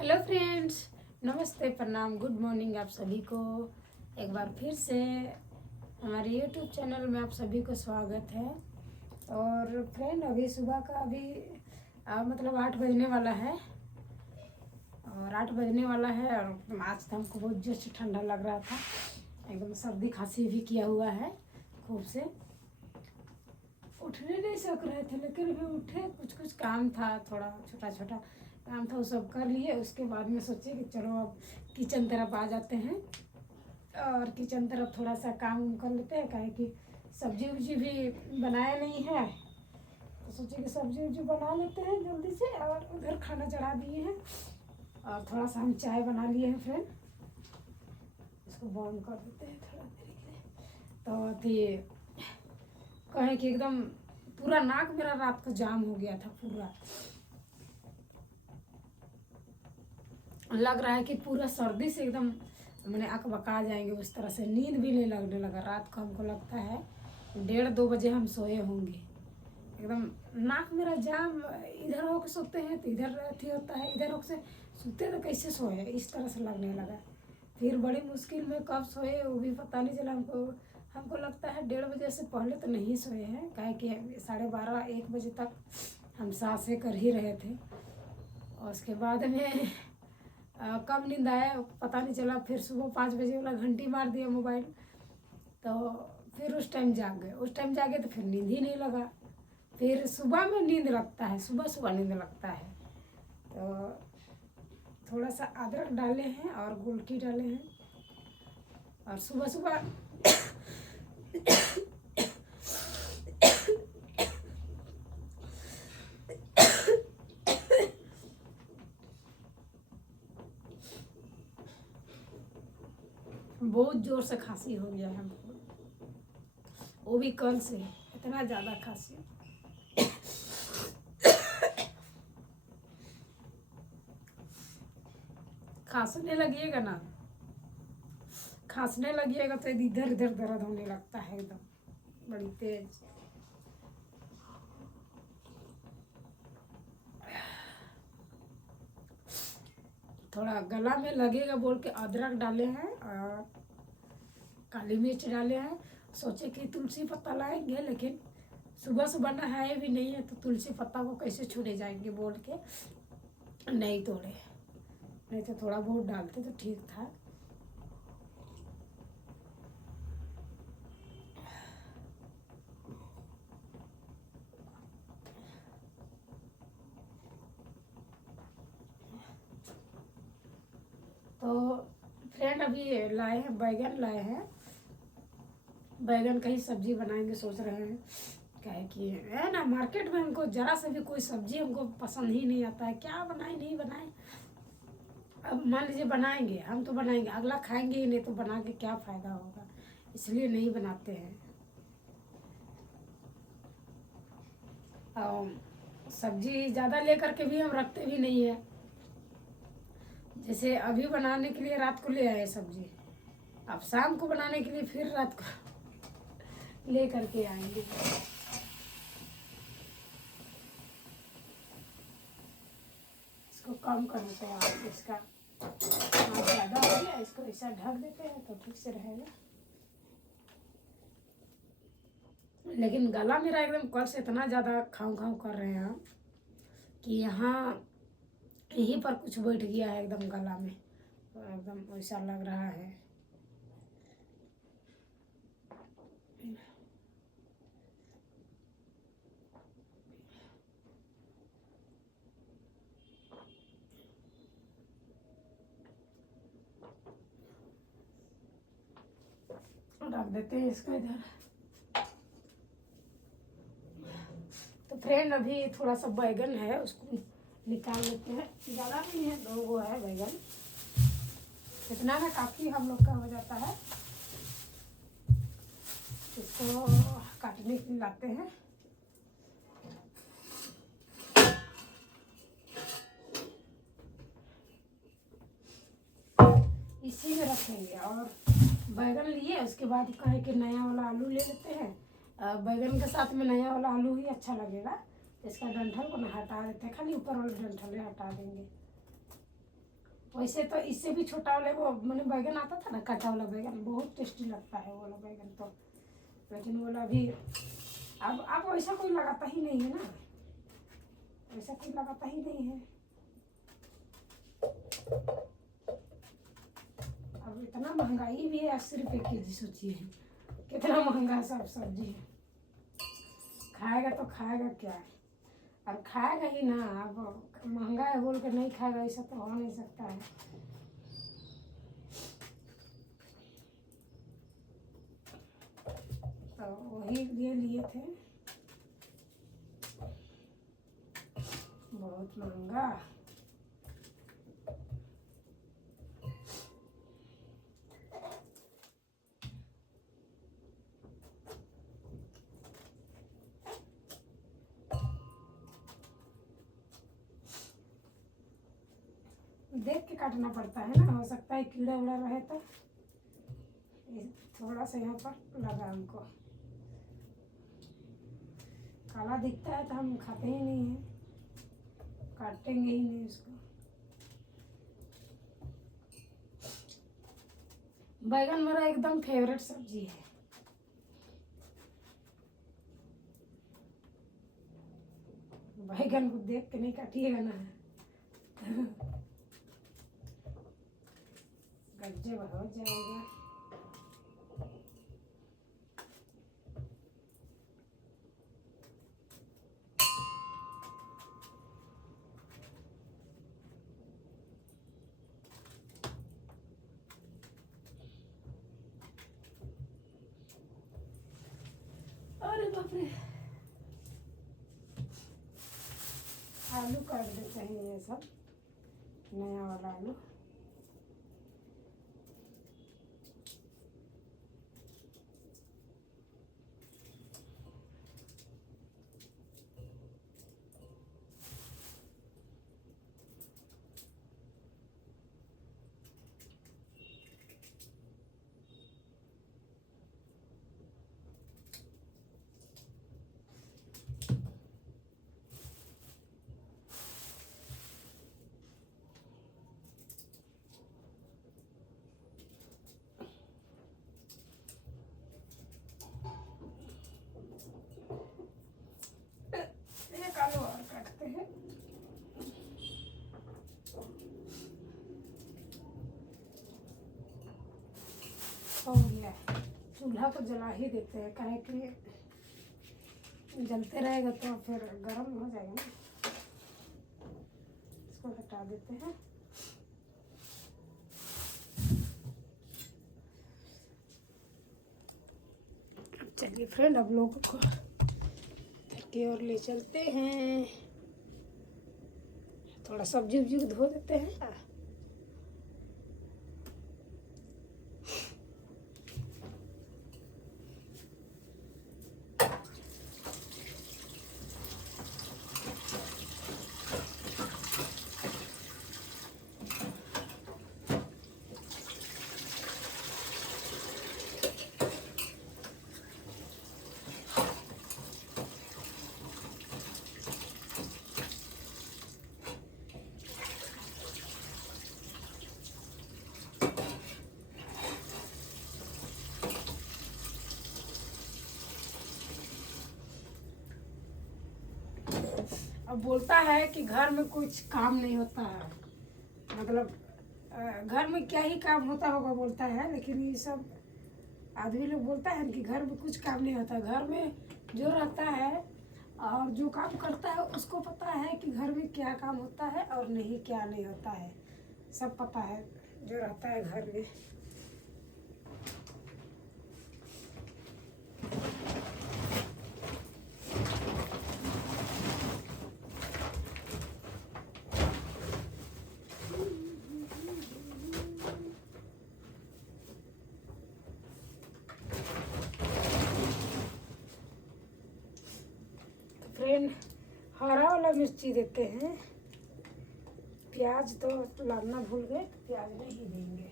Hello friends, नमस्ते, प्रणाम, good morning आप सभी को। एक बार फिर से हमारे यूट्यूब चैनल में आप सभी को स्वागत है। और फ्रेंड अभी सुबह का मतलब 8 बजने वाला है और 8 बजने वाला है। और आज तो हमको बहुत जोर से ठंडा लग रहा था, एकदम सर्दी खांसी भी किया हुआ है खूब से। उठने नहीं सक रहे थे लेकिन भी उठे, कुछ कुछ काम था, थोड़ा छोटा छोटा काम था, वो सब कर लिए। उसके बाद में सोचे कि चलो अब किचन तरफ आ जाते हैं और किचन तरफ थोड़ा सा काम कर लेते हैं, काहे कि सब्जी उब्जी भी बनाया नहीं है, तो सोचे कि सब्जी उब्जी बना लेते हैं जल्दी से। और उधर खाना चढ़ा दिए हैं और थोड़ा सा हम चाय बना लिए हैं फ्रेंड, इसको बंद कर देते हैं थोड़ा देर के लिए। तो अथी कहें कि एकदम पूरा नाक मेरा रात को जाम हो गया था, पूरा लग रहा है कि पूरा सर्दी से एकदम मैंने अकबका जाएंगे, उस तरह से नींद भी नहीं लगने लगा। रात को हमको लगता है 1:30-2 बजे हम सोए होंगे। एकदम नाक मेरा जाम, इधर होकर सोते हैं तो इधर अथी होता है, इधर होकर से सोते तो कैसे सोए, इस तरह से लगने लगा। फिर बड़ी मुश्किल में कब सोए वो भी पता नहीं चला हमको। हमको लगता है 1:30 बजे से पहले तो नहीं सोए हैं, काहे कि 12:30-1 बजे तक हम सांसें कर ही रहे थे। और उसके बाद में कब नींद आया पता नहीं चला। फिर सुबह 5 बजे वाला घंटी मार दिया मोबाइल, तो फिर उस टाइम जाग गए। उस टाइम जागे तो फिर नींद ही नहीं लगा। फिर सुबह में नींद लगता है, सुबह सुबह नींद लगता है। तो थोड़ा सा अदरक डाले हैं और गोलकी डाले हैं और सुबह सुबह बहुत जोर से खांसी हो गया है हमको, वो भी कल से इतना ज़्यादा खांसी। खांसने लगिएगा ना, खांसने लगिएगा तो इधर इधर दर्द होने लगता है एकदम बड़ी तेज। थोड़ा गला में लगेगा बोल के अदरक डाले हैं और काली मिर्च डाले हैं। सोचे कि तुलसी पत्ता लाएंगे, लेकिन सुबह सुबह नहाए भी नहीं है तो तुलसी पत्ता को कैसे छूने जाएंगे बोल के नहीं तोड़े, नहीं तो थोड़ा बहुत डालते तो ठीक था। तो फ्रेंड अभी लाए हैं बैगन, लाए हैं बैगन का ही सब्जी बनाएंगे सोच रहे हैं। क्या है कि है ना, मार्केट में हमको जरा से भी कोई सब्जी हमको पसंद ही नहीं आता है, क्या बनाए नहीं बनाए। अब मान लीजिए बनाएंगे, हम तो बनाएंगे, अगला खाएंगे ही नहीं तो बना के क्या फ़ायदा होगा, इसलिए नहीं बनाते हैं। और सब्जी ज़्यादा लेकर के भी हम रखते भी नहीं है। जैसे अभी बनाने के लिए रात को ले आए सब्जी, अब शाम को बनाने के लिए फिर रात को ले करके आएंगे। इसको कम कर देते हैं आप, इसका ज़्यादा हो गया, इसको ऐसा ढक देते हैं तो ठीक से रहेगा। लेकिन गला मेरा एकदम कल से इतना ज़्यादा खाऊं खाऊं कर रहे हैं हम कि यहाँ यहीं पर कुछ बैठ गया है एकदम गला में, तो एकदम ऐसा लग रहा है। रख देते हैं इसको इधर। तो फ्रेंड अभी थोड़ा सा बैगन है उसको निकाल लेते हैं, ज़्यादा नहीं है, 2 गो है बैगन, इतना ना काफ़ी हम लोग का हो जाता है। इसको काटने के लिए लाते हैं, इसी में रखेंगे। और बैगन लिए उसके बाद कहे कि नया वाला आलू ले लेते हैं, बैगन के साथ में नया वाला आलू ही अच्छा लगेगा। तो इसका डंठल को ना हटा देते हैं, खाली ऊपर वाला डंठल हटा देंगे। वैसे तो इससे भी छोटा वाले वो मैंने बैगन आता था ना, कटा वाला बैगन, बहुत टेस्टी लगता है वो वाला बैगन तो। लेकिन वो वाला भी अब वैसा कोई लगाता ही नहीं है ना, वैसा कोई लगाता ही नहीं है। अब इतना महंगाई भी है, 80 रुपये केजी, सोचिए कितना महंगा सब सब्जी है। खाएगा तो खाएगा क्या, और खाएगा ही ना। अब महंगा है बोल के नहीं खाएगा, ऐसा तो हो नहीं सकता है। तो वही लिए थे, बहुत महंगा। देख के काटना पड़ता है ना, हो सकता है कीड़ा उड़ा रहे तो। थोड़ा सा यहाँ पर लगा हमको, काला दिखता है तो हम खाते ही नहीं हैं, काटेंगे ही नहीं उसको। बैगन मेरा एकदम फेवरेट सब्जी है। बैगन को देख के नहीं काटिएगा ना। गजब हो जाएगा। अरे बाप रे, आलू काट देते हैं ये सब, नया वाला आलू। एक आलू और काटते हैं। हो गया, चूल्हा को जला ही देते हैं, काहे कि जलते रहेगा तो फिर गर्म हो जाएगा ना। इसको हटा देते हैं। चलिए फ्रेंड, अब लोगों को की ओर ले चलते हैं। थोड़ा सब्जी उब्जी धो देते हैं। अब बोलता है कि घर में कुछ काम नहीं होता है, मतलब घर में क्या ही काम होता होगा बोलता है। लेकिन ये सब आदमी लोग बोलता है कि घर में कुछ काम नहीं होता। घर में जो रहता है और जो काम करता है उसको पता है कि घर में क्या काम होता है और नहीं क्या नहीं होता है, सब पता है जो रहता है घर में। फ्रेंड, हरा वाला मिर्ची देते हैं। प्याज तो लाना भूल गए, तो प्याज नहीं देंगे।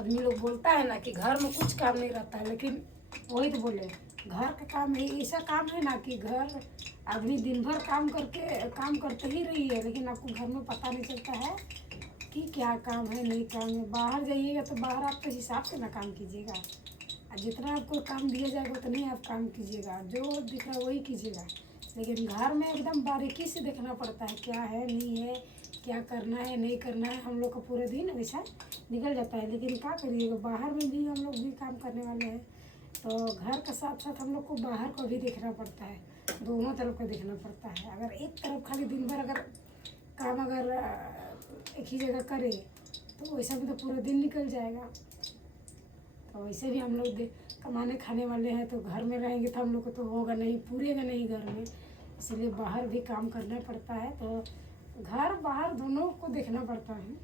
आदमी लोग बोलता है ना कि घर में कुछ काम नहीं रहता है, लेकिन वही तो बोले, घर का काम ऐसा काम है ना कि घर आदमी दिन भर काम करते ही रही है, लेकिन आपको घर में पता नहीं चलता है कि क्या काम है नहीं काम है। बाहर जाइएगा तो बाहर आप तो हिसाब से ना काम कीजिएगा, और जितना आपको काम दिया जाएगा उतना ही आप काम कीजिएगा, जो दिख रहा है वही कीजिएगा। लेकिन घर में एकदम बारीकी से देखना पड़ता है क्या है नहीं है, क्या करना है नहीं करना है। हम लोग का पूरे दिन वैसा निकल जाता है, लेकिन क्या करिएगा, बाहर में भी हम लोग भी काम करने वाले हैं, तो घर के साथ साथ हम लोग को बाहर को भी देखना पड़ता है, दोनों तरफ का देखना पड़ता है। अगर एक तरफ खाली दिन भर अगर काम अगर एक ही जगह करे तो वैसा भी तो पूरा दिन निकल जाएगा। तो वैसे भी हम लोग कमाने खाने वाले हैं, तो घर में रहेंगे तो हम लोग को तो होगा नहीं, पूरेगा नहीं घर में, इसलिए बाहर भी काम करना पड़ता है। तो घर बाहर दोनों को देखना पड़ता है,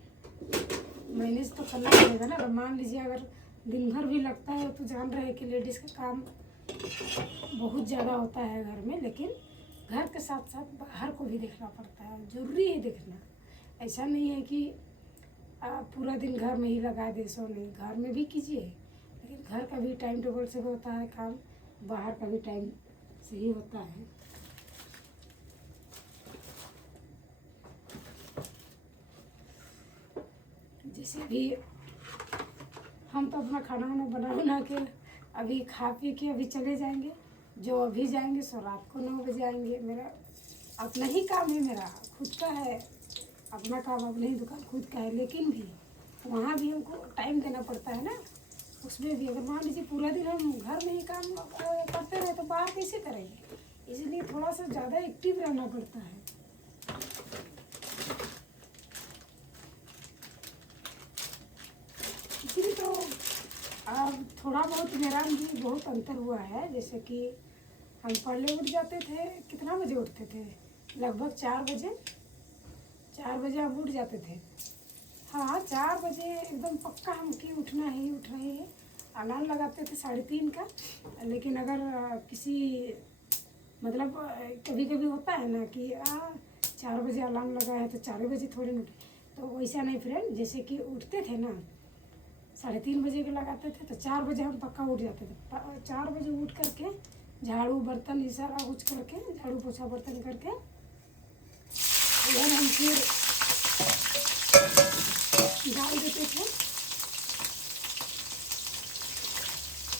मैनेज तो करना पड़ेगा ना। अगर मान लीजिए अगर दिन भर भी लगता है तो जान रहे हैं कि लेडीज़ का काम बहुत ज़्यादा होता है घर में, लेकिन घर के साथ साथ बाहर को भी देखना पड़ता है, ज़रूरी है देखना। ऐसा नहीं है कि पूरा दिन घर में ही लगा दे, सो नहीं, घर में भी कीजिए, लेकिन घर का भी टाइम टेबल से होता है काम, बाहर का भी टाइम से ही होता है। जैसे भी हम तो अपना खाना वाना बना के अभी खा पी के अभी चले जाएंगे, जो अभी जाएंगे सो रात को 9 बजे आएंगे। मेरा अपना ही काम है, मेरा खुद का है, अपना काम अपनी ही दुकान खुद का है, लेकिन भी वहाँ भी हमको टाइम देना पड़ता है ना। उसमें भी अगर मान लीजिए पूरा दिन हम घर में ही काम करते रहे तो बाहर कैसे करेंगे, इसलिए थोड़ा सा ज़्यादा एक्टिव रहना पड़ता है। इसलिए तो अब थोड़ा बहुत मेरा भी बहुत अंतर हुआ है। जैसे कि हम पहले उठ जाते थे, कितना बजे उठते थे, लगभग 4 बजे हम उठ जाते थे। हाँ 4 बजे एकदम पक्का हम कि उठना ही उठ रहे हैं। अलार्म लगाते थे 3:30 का, लेकिन अगर किसी मतलब कभी कभी होता है ना कि 4 बजे अलार्म लगा है तो 4 बजे थोड़ी ना उठे, तो वैसा नहीं फ्रेंड। जैसे कि उठते थे ना 3:30 बजे के लगाते थे, तो 4 बजे हम पक्का उठ जाते थे। 4 बजे उठ करके झाड़ू बर्तन ये सारा कुछ करके, झाड़ू पोछा बर्तन करके हम फिर डाल देते थे,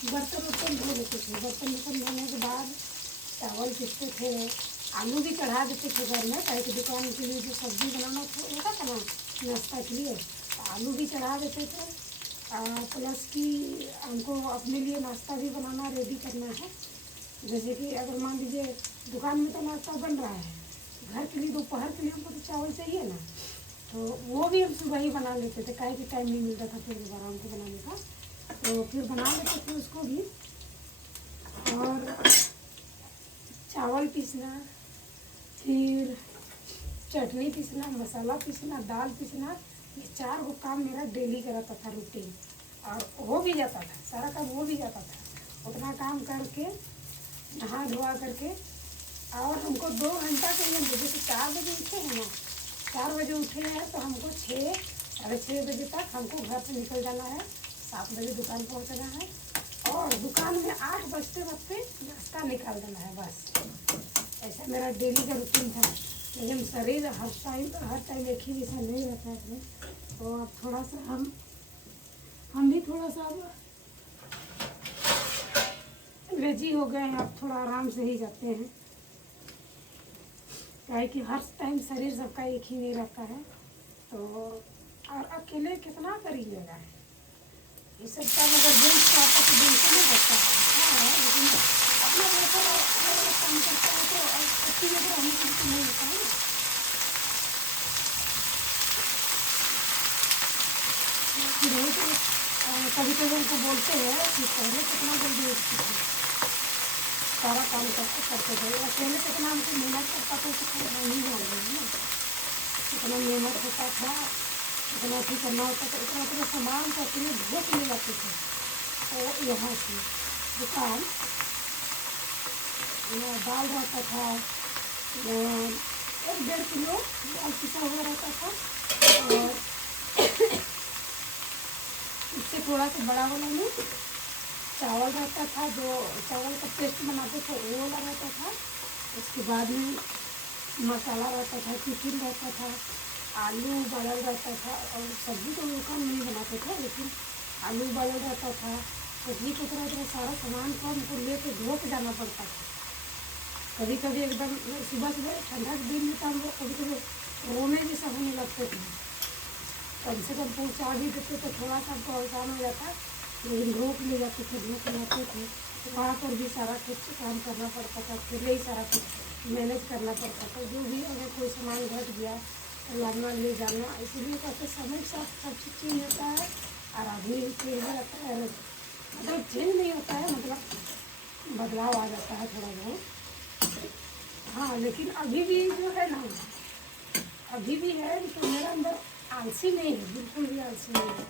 बर्तन धो देते थे। बर्तन धोने के बाद चावल पीसते थे, आलू भी चढ़ा देते थे घर में, कहीं की दुकान के लिए जो सब्जी बनाना होता था ना नाश्ता के लिए, तो आलू भी चढ़ा देते थे। प्लस कि हमको अपने लिए नाश्ता भी बनाना रेडी करना है। जैसे कि अगर मान लीजिए दुकान में तो नाश्ता बन रहा है, घर के लिए दोपहर के लिए हमको तो चावल चाहिए ना, तो वो भी हम सुबह ही बना लेते थे, काहे कि टाइम नहीं मिलता था फिर दोबारा हमको बनाने का, तो फिर बना लेते थे उसको भी। और चावल पीसना, फिर चटनी पीसना, मसाला पीसना, दाल पीसना, ये 4 वो काम मेरा डेली का रहता था रूटीन, और हो भी जाता था, सारा काम हो भी जाता था। उतना काम करके नहा धोआ करके, और हमको 2 घंटा के लिए, जैसे 4 बजे उठे हैं ना, 4 बजे उठे हैं तो हमको 6-6:30 बजे तक हमको घर से निकल जाना है, 7 बजे दुकान पहुंचना है, और दुकान में 8 बजते नाश्ता निकाल देना है, बस। ऐसा मेरा डेली का रूटीन था। लेकिन शरीर हर टाइम एक ही जैसा नहीं रहता है, तो अब थोड़ा सा हम भी थोड़ा सा लेजी हो गए हैं, अब थोड़ा आराम से ही जाते हैं, क्या कि हर टाइम शरीर सबका एक ही नहीं रहता है, तो और अकेले कितना करिएगा, ये सब काम अगर जेंट्स को आता तो जेंट्स नहीं करता है, लेकिन अपना जैसा काम करता है तो अच्छी जगह रहने की नहीं होता है। कभी कभी उनको बोलते हैं कि पहले कितना जल्दी उठती थी, सारा काम करते थे, अकेले कितना हमको मेहनत करता था, तो नहीं जान रहे हैं ना, इतना मेहनत होता था, इतना भी करना होता था, इतना सामान का अकेले भूख ले जाते थे। तो यहाँ से दुकान दाल रहता था, 1-1.5 किलो दाल पिसा हुआ रहता था, और इससे थोड़ा सा बड़ा वाला में चावल रहता था, जो चावल का पेस्ट बनाते थे वो वाला रहता था। उसके बाद में मसाला रहता था, टिफिन रहता था, आलू उबालल रहता था। और सब्ज़ी तो वो कम नहीं बनाते थे, लेकिन आलू उबालल रहता था। सब्जी को तरह तरह सारा सामान को हमको ले कर धो के जाना पड़ता था। कभी कभी एकदम सुबह सुबह ठंडा के दिन में तो हम लोग कभी कभी रोने जैसा होने लगते थे। कम से कम पहुँचा भी देते तो थोड़ा सा हमको आसान हो जाता, लेकिन रोक ले जाते थे, धूप लाते थे। तो वहाँ पर भी सारा कुछ काम करना पड़ता था, अकेले ही सारा कुछ मैनेज करना पड़ता था। जो भी अगर कोई सामान घट गया तो लाना ले जाना, इसीलिए कहते समय के साथ सब चीज़ चेंज होता है और आदमी चेंज रहता है। मतलब चेंज नहीं होता है, मतलब बदलाव आ जाता है थोड़ा बहुत। हाँ, लेकिन अभी भी जो है ना, अभी भी है, लेकिन मेरा अंदर आलसी नहीं है, बिल्कुल भी आलसी नहीं है।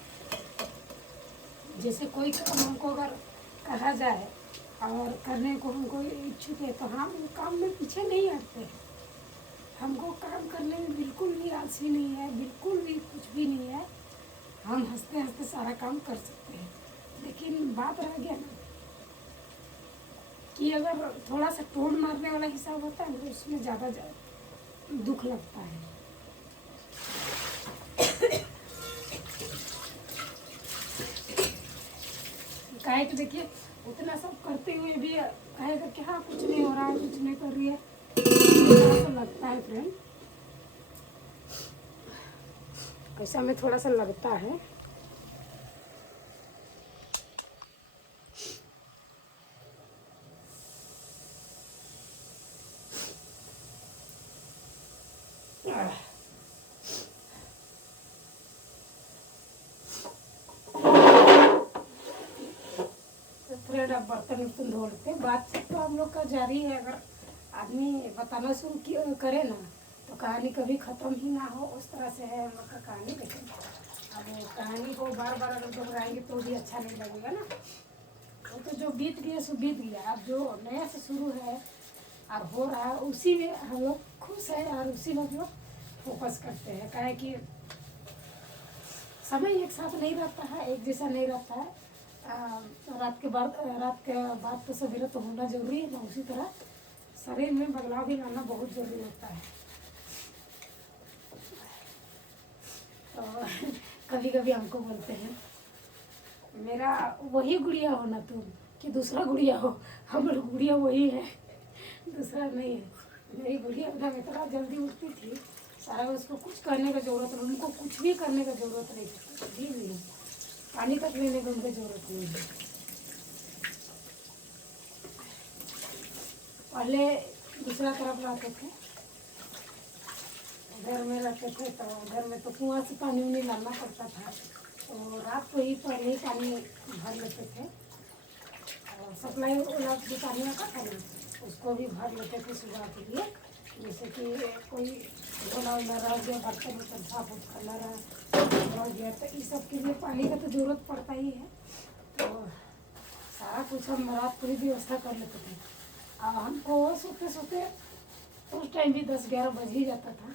जैसे कोई काम हमको अगर कहा जाए और करने को हमको इच्छुक है तो हम काम में पीछे नहीं हटते हैं। हमको काम करने में बिल्कुल भी आलसी नहीं है, बिल्कुल भी कुछ भी नहीं है। हम हंसते हंसते सारा काम कर सकते हैं। लेकिन बात रह गया ना कि अगर थोड़ा सा टोन मारने वाला हिसाब होता है तो उसमें ज़्यादा दुख लगता है। काहे कि देखिए उतना सब करते हुए भी कहेगा कि हाँ कुछ नहीं हो रहा है, कुछ नहीं कर रही है, ऐसा लगता है फ्रेंड। ऐसा में थोड़ा सा लगता है। फ्रेंड अब बर्तन उर्तन धो लेते, बातचीत तो हम लोग का जारी है। अगर आदमी बताना शुरू करे ना तो कहानी कभी ख़त्म ही ना हो, उस तरह से है हम लोग का कहानी। लेकिन अब कहानी को बार बार अगर दोहराएंगे तो भी अच्छा नहीं लगेगा ना। वो तो जो बीत गया सो बीत गया, अब जो नया से शुरू है और हो रहा है उसी में हम लोग खुश है और उसी में हम लोग फोकस करते हैं। काहे कि समय एक साथ नहीं रहता है, एक जैसा नहीं रहता है। रात के बाद तो सवेरे तो होना जरूरी है ना, उसी तरह शरीर में बदलाव भी लाना बहुत जरूरी होता है। तो कभी कभी हमको बोलते हैं मेरा वही गुड़िया हो ना तुम कि दूसरा गुड़िया हो। हम लोग गुड़िया वही है, दूसरा नहीं है। मेरी गुड़िया एकदम इतना जल्दी उठती थी, सारा उसको कुछ करने का ज़रूरत नहीं, उनको कुछ भी करने का ज़रूरत नहीं थी, कुछ भी नहीं, पानी तक लेने की उनको ज़रूरत नहीं है। पहले दूसरा तरफ रहते थे, घर में रहते थे तो घर में तो कुआं से पानी उन्हें लाना पड़ता था। तो रात को ही पहले ही पानी भर लेते थे और सप्लाई वाला जो पानी आता था ना उसको भी भर लेते थे सुबह के लिए। जैसे कि कोई धोना वोना रह गया, बर्तन वर्तन साफ उफ करना रह गया, तो इस सब के लिए पानी का तो ज़रूरत पड़ता ही है। तो सारा कुछ हम रात को ही व्यवस्था कर लेते थे। और हमको सोते सोते उस टाइम भी 10-11 बज ही जाता था।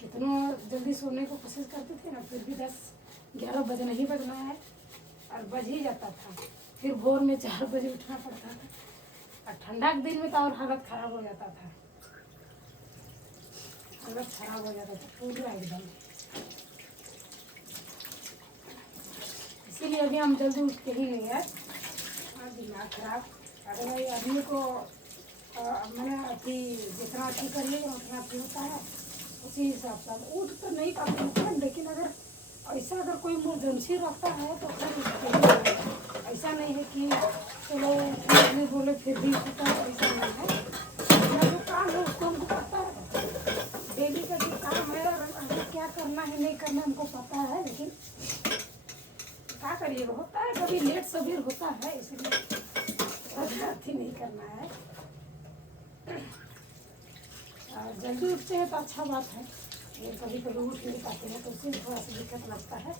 कितना जल्दी सोने को कोशिश करते थे ना, फिर भी 10-11 बजना ही बजना है और बज ही जाता था। फिर भोर में 4 बजे उठना पड़ता था। और ठंडा के दिन में तो और हालत ख़राब हो जाता था, हालत ख़राब हो जाता था पूरा एकदम। इसीलिए अभी हम जल्दी उठते ही नहीं है, दिमाग खराब। अरे भाई आदमी को मैंने अभी जितना अच्छी करिए उतना अच्छी होता है, उसी हिसाब से उठ तो नहीं पाते हैं। लेकिन अगर कोई इमरजेंसी रहता है तो फिर उठते ही। ऐसा नहीं है कि चलो नहीं बोले फिर भी उठता है, ऐसा नहीं है। अपना जो काम है उसको हमको पता है, डेली का जो काम है हमें क्या करना है नहीं करना हमको पता है। लेकिन क्या करिएगा, होता है कभी लेट सवेर होता है, इसलिए ही नहीं करना है। जल्दी उठते हैं तो अच्छा बात है, ये कभी कभी उठ नहीं पाते हैं तो उससे थोड़ा सा दिक्कत लगता है।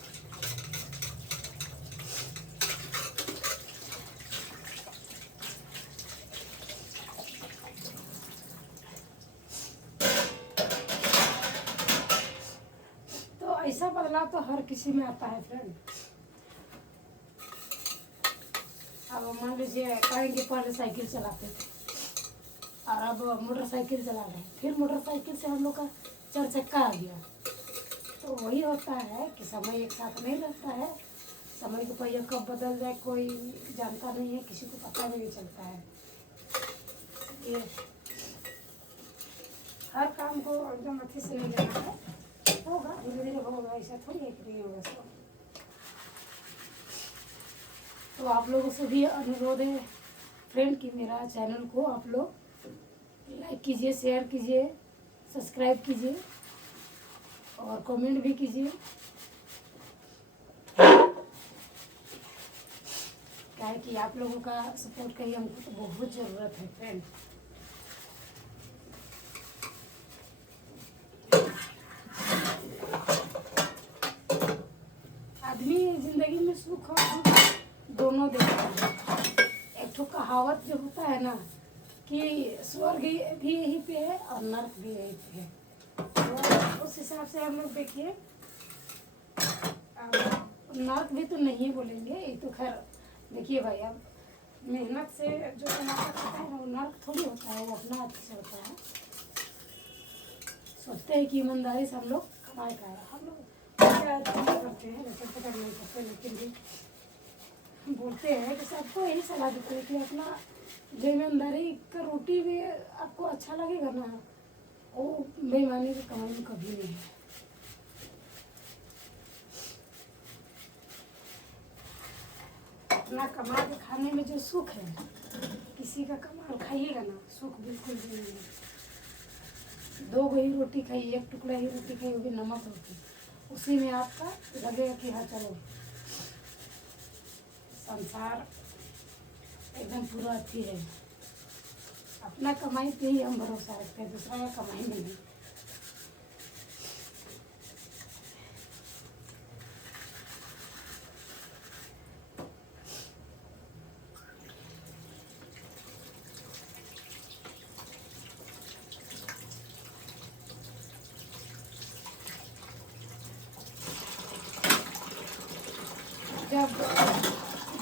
तो ऐसा बदलाव तो हर किसी में आता है फ्रेंड। अब मान लीजिए कहेंगे पहले साइकिल चलाते थे और अब मोटरसाइकिल चला रहे हैं, फिर मोटरसाइकिल से हम लोग का 4 चक्का आ गया। तो वही होता है कि समय एक साथ नहीं रहता है, समय को पहिया कब बदल जाए कोई जानता नहीं है, किसी को पता नहीं चलता है। ये हर काम को एकदम अच्छे से नहीं लेना है, होगा धीरे धीरे होगा, ऐसा थोड़ी है कि नहीं होगा सब। तो आप लोगों से भी अनुरोध है फ्रेंड कि मेरा चैनल को आप लोग लाइक कीजिए, शेयर कीजिए, सब्सक्राइब कीजिए और कमेंट भी कीजिए। क्या है कि आप लोगों का सपोर्ट का ही हमको तो बहुत ज़रूरत है फ्रेंड। आदमी जिंदगी में सुख और दुख दोनों देखता है। एक ठो कहावत जो होता है ना कि स्वर्ग भी यहीं पे है और नर्क भी यहीं पे है, तो उस हिसाब से हम लोग देखिए। नर्क भी तो नहीं बोलेंगे, ये तो खैर देखिए भाई, अब मेहनत से जो कमाता होता है वो नर्क थोड़ी होता है, वो अपना हाथ से होता है। सोचते हैं कि ईमानदारी से हम लोग कमाई का है, हम लोग करते हैं वैसे पता नहीं करते, लेकिन भी बोलते हैं कि सबको यही सलाह देते हैं कि अपना बेईमानदारी का रोटी भी आपको अच्छा लगेगा ना, वो बेईमानी की कमाई में कभी नहीं है। अपना कमा के खाने में जो सुख है, किसी का कमाल खाइएगा ना, सुख बिल्कुल भी नहीं है। 2 ही रोटी खाइए, 1 टुकड़ा ही रोटी खाइए, वो भी नमक रोटी, उसी में आपका लगेगा कि हाँ चलो संसार एकदम पूरा अच्छी है। अपना कमाई पे ही हम भरोसा रखते हैं, दूसरा का कमाई में नहीं।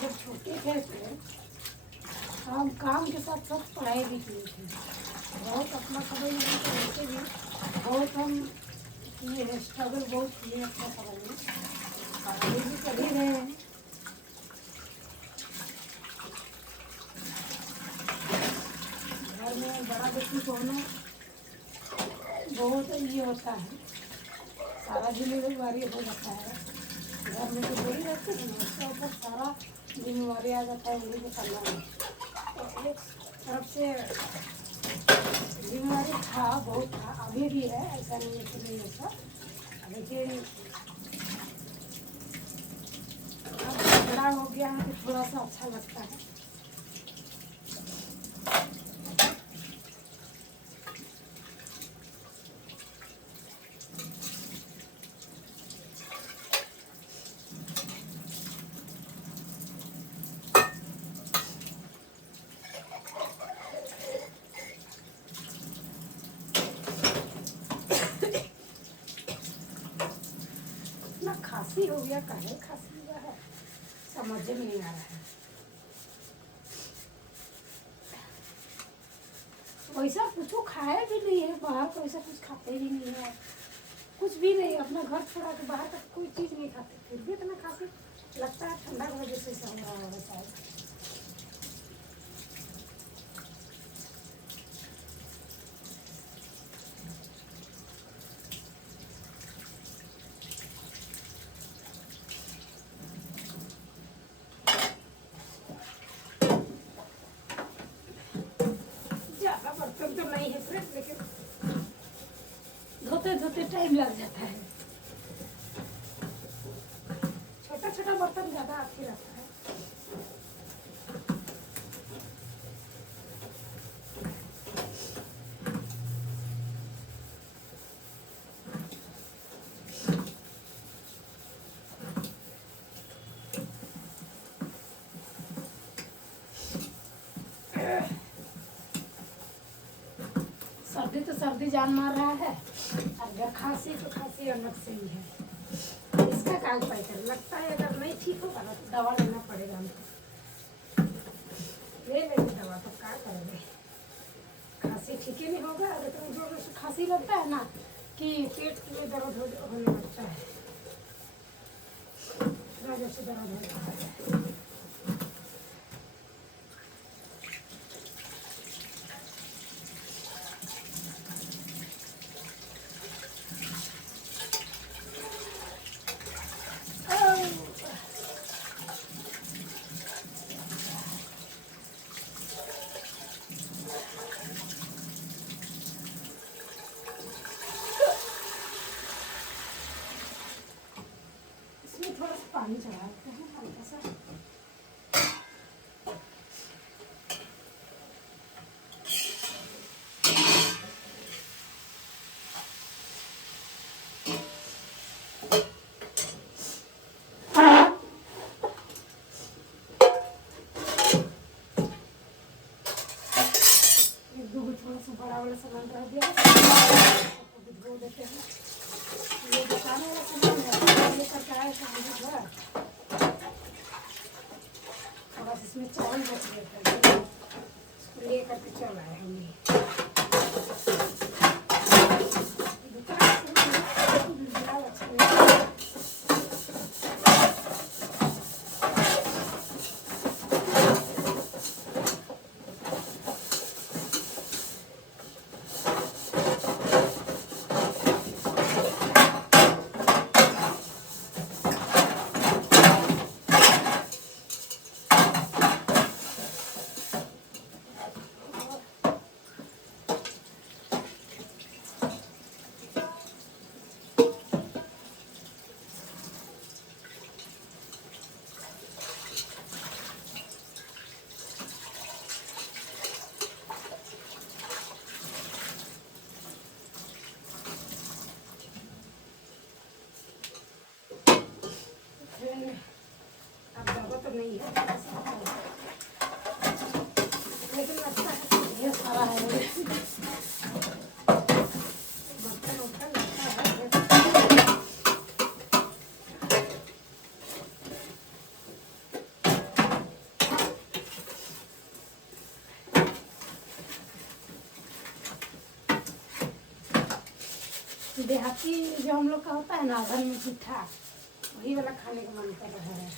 जब छोटे थे तो हम काम के साथ साथ पढ़ाई भी किए थे, बहुत अपना समय नहीं तो वैसे भी बहुत हम किए हैं, स्ट्रगल बहुत किए अपना समय में, और अभी भी कर ही रहे हैं। घर में बड़ा बेटी को होना बहुत ये होता है, सारा जिम्मेदारी हो जाता है। घर में जो बड़ी रहती है ना उसके ऊपर सारा जिम्मेवारी आ जाता है, वही को करना है। तो एक तरफ से जिम्मेवारी था, बहुत था, अभी भी है, ऐसा नहीं है कि नहीं ऐसा। लेकिन अब बड़ा हो गया है तो थोड़ा सा अच्छा लगता है। खांसी हो गया, काहे खांसी हुआ है समझ में नहीं आ रहा है। वैसा कुछ खाए भी नहीं है, बाहर का वैसा कुछ खाते भी नहीं है, कुछ भी नहीं, अपना घर छोड़ा के बाहर का कोई चीज़ नहीं खाते, फिर भी इतना खांसी लगता है। ठंडा की वजह से हो रहा होगा शायद। बर्तन तो नहीं है फ्रेंड, लेकिन धोते धोते टाइम लग जाता है। छोटा छोटा बर्तन ज़्यादा अच्छी रहता है। सर्दी तो सर्दी जान मार रहा है, अगर खांसी तो खांसी अलग से ही है। इसका क्या उपाय करें, लगता है अगर नहीं ठीक होगा ना तो दवा लेना पड़ेगा हमको। ले लेंगे दवा तो क्या करोगे, खांसी ठीक ही नहीं होगा। अगर तुम्हें जोर से खांसी लगता है ना कि पेट में दर्द होने लगता है, इतना जोर से दर्द होता है। इसमें थोड़ा सा पानी चढ़ाते हैं हल्का सा। थोड़ा सा बड़ा वाला सामान रख दिया, धो देते हैं। ये दुकान वाला सामान है, लेकर के आए थे घर, और बस इसमें चावल बच गए थे, उसको ले करके चल आए हम ये दुकान से अच्छा नहीं। अब ज़्यादा तो नहीं है, लेकिन अच्छा है, ये सारा है बर्तन वर्तन अच्छा है। देहाती जो हम लोग का होता है ना घर में पिठा, वही वाला खाने का मन कर रहा है।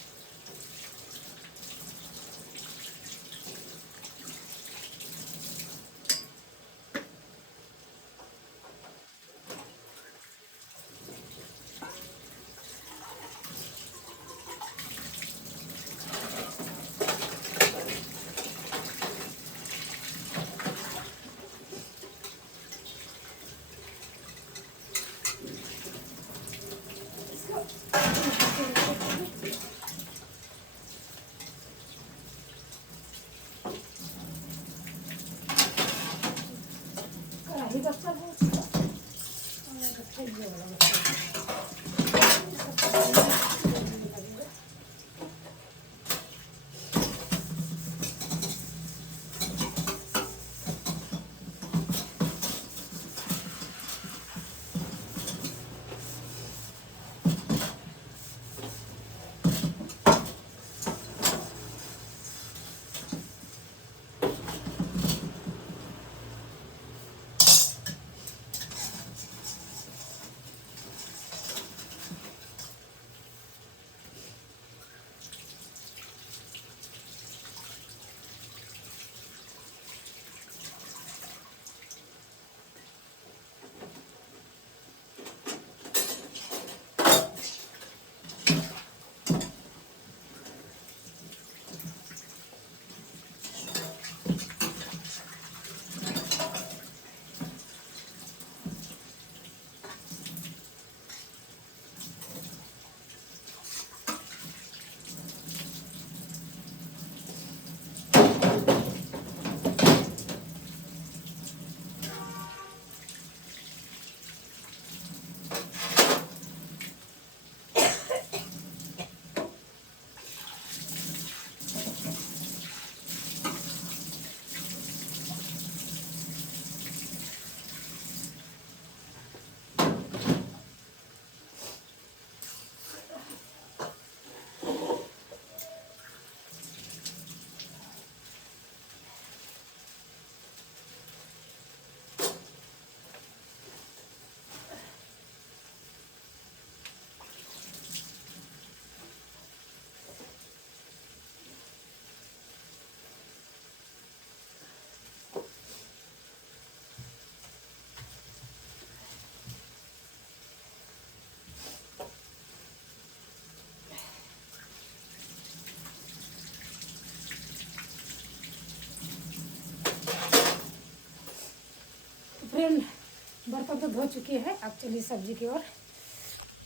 बर्तन तो धो चुकी है। अब चलिए सब्जी की ओर।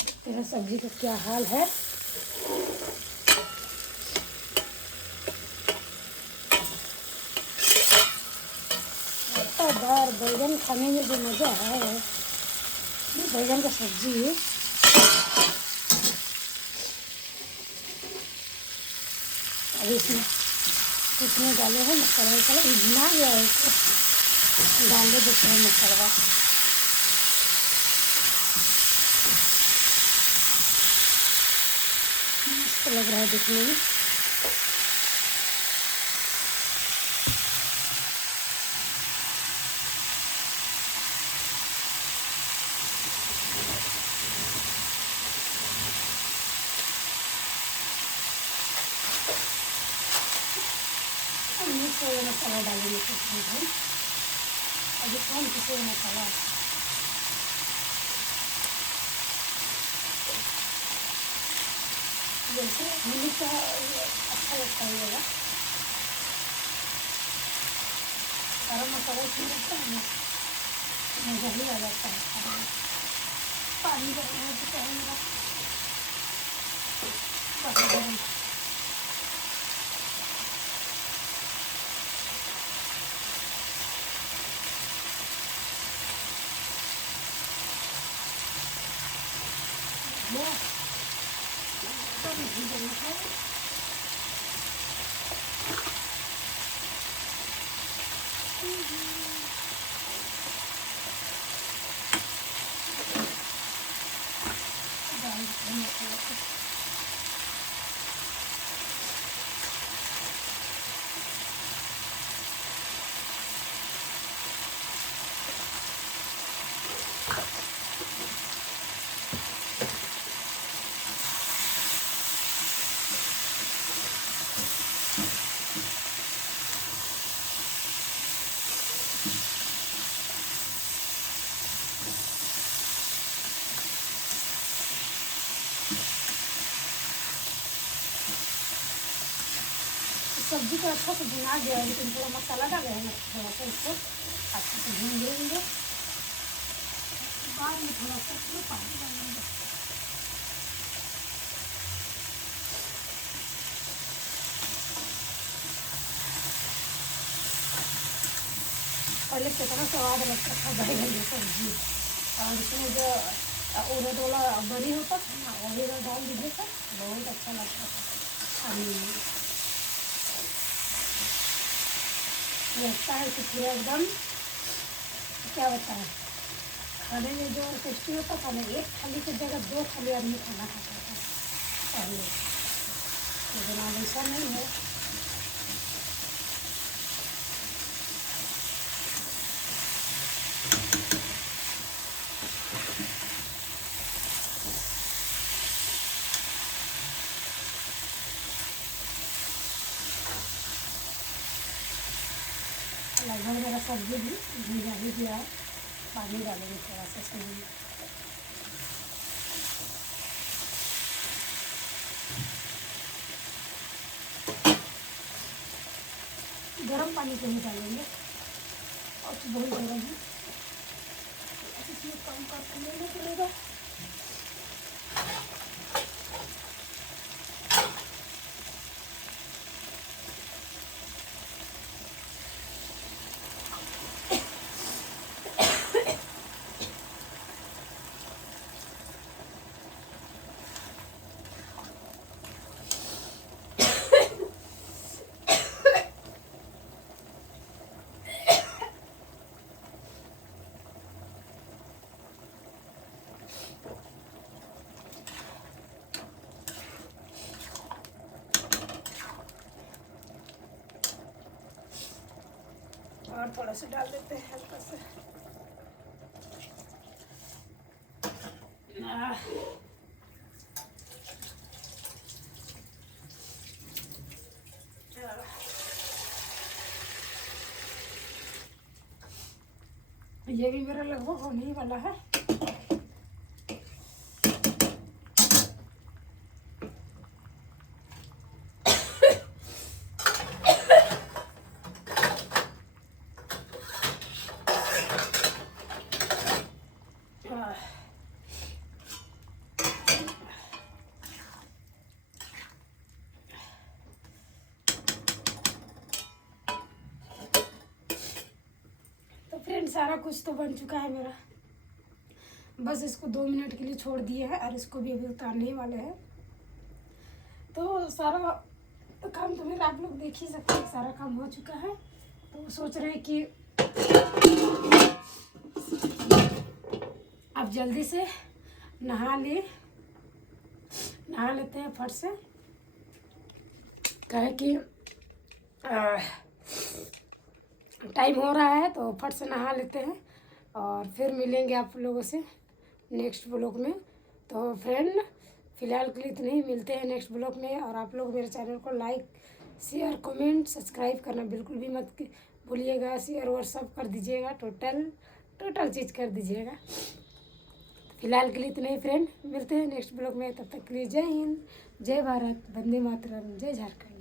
देखते हैं सब्जी का क्या हाल है। दार बैगन खाने में जो मज़ा है, ये बैगन का सब्जी। अब इसमें कुछ नहीं डाले हैं, मसाला वसाला भुना गया है, इसको डाल देते हैं मसाला। मस्त लग रहा है देखने में। सोया मसाला डालेंगे इसमें हम। अभी कौन सा सोया मसाला जैसे होली का अच्छा लगता है। गरम मसाला इसमें रहता है ना, मज़ा ही आ जाता है। पानी गर्म हो चुका है मेरा। सब्जी को अच्छा से भुना गया है, लेकिन थोड़ा मसाला डाले हैं ना, थोड़ा सा इसको अच्छे से भून लेंगे। बाद में थोड़ा सा पानी डालेंगे। पहले कितना स्वाद लगता था बैगन की सब्जी, और इसमें जो उड़द वाला बड़ी होता था ना, वही डाल दीजिए था, बहुत अच्छा लगता था। लगता है कि पूरा एकदम क्या बताएं, खाने में जो टेस्टी होता था ना, एक थाली की जगह 2 थाली आदमी खाना खाता था पहले, लेकिन अब ऐसा नहीं है। लगभग मेरा सब्जी भी भुजा ही गया है। पानी डालेंगे थोड़ा सा सब्जी। गर्म पानी को ही डालेंगे, और तो बहुत गर्म है, इसमें कम करके लेना पड़ेगा। और थोड़ा सा डाल देते हैं हल्का सा। ये भी मेरा लगभग होने ही वाला है। सारा कुछ तो बन चुका है मेरा, बस इसको 2 मिनट के लिए छोड़ दिए हैं और इसको भी अभी उतारने वाले हैं। तो सारा काम तो मेरा आप लोग देख ही सकते हैं, सारा काम हो चुका है। तो सोच रहे हैं कि अब जल्दी से नहा लेते हैं फट से, कहे कि टाइम हो रहा है तो फट से नहा लेते हैं और फिर मिलेंगे आप लोगों से नेक्स्ट ब्लॉग में। तो फ्रेंड फ़िलहाल के लिए इतने ही, मिलते हैं नेक्स्ट ब्लॉग में। और आप लोग मेरे चैनल को लाइक शेयर कमेंट सब्सक्राइब करना बिल्कुल भी मत भूलिएगा, शेयर और सब कर दीजिएगा, टोटल चीज़ कर दीजिएगा। फ़िलहाल के लिए इतने ही फ्रेंड, मिलते हैं नेक्स्ट ब्लॉग में। तब तक के लिए जय हिंद, जय भारत, वंदे मातरम, जय झारखंड।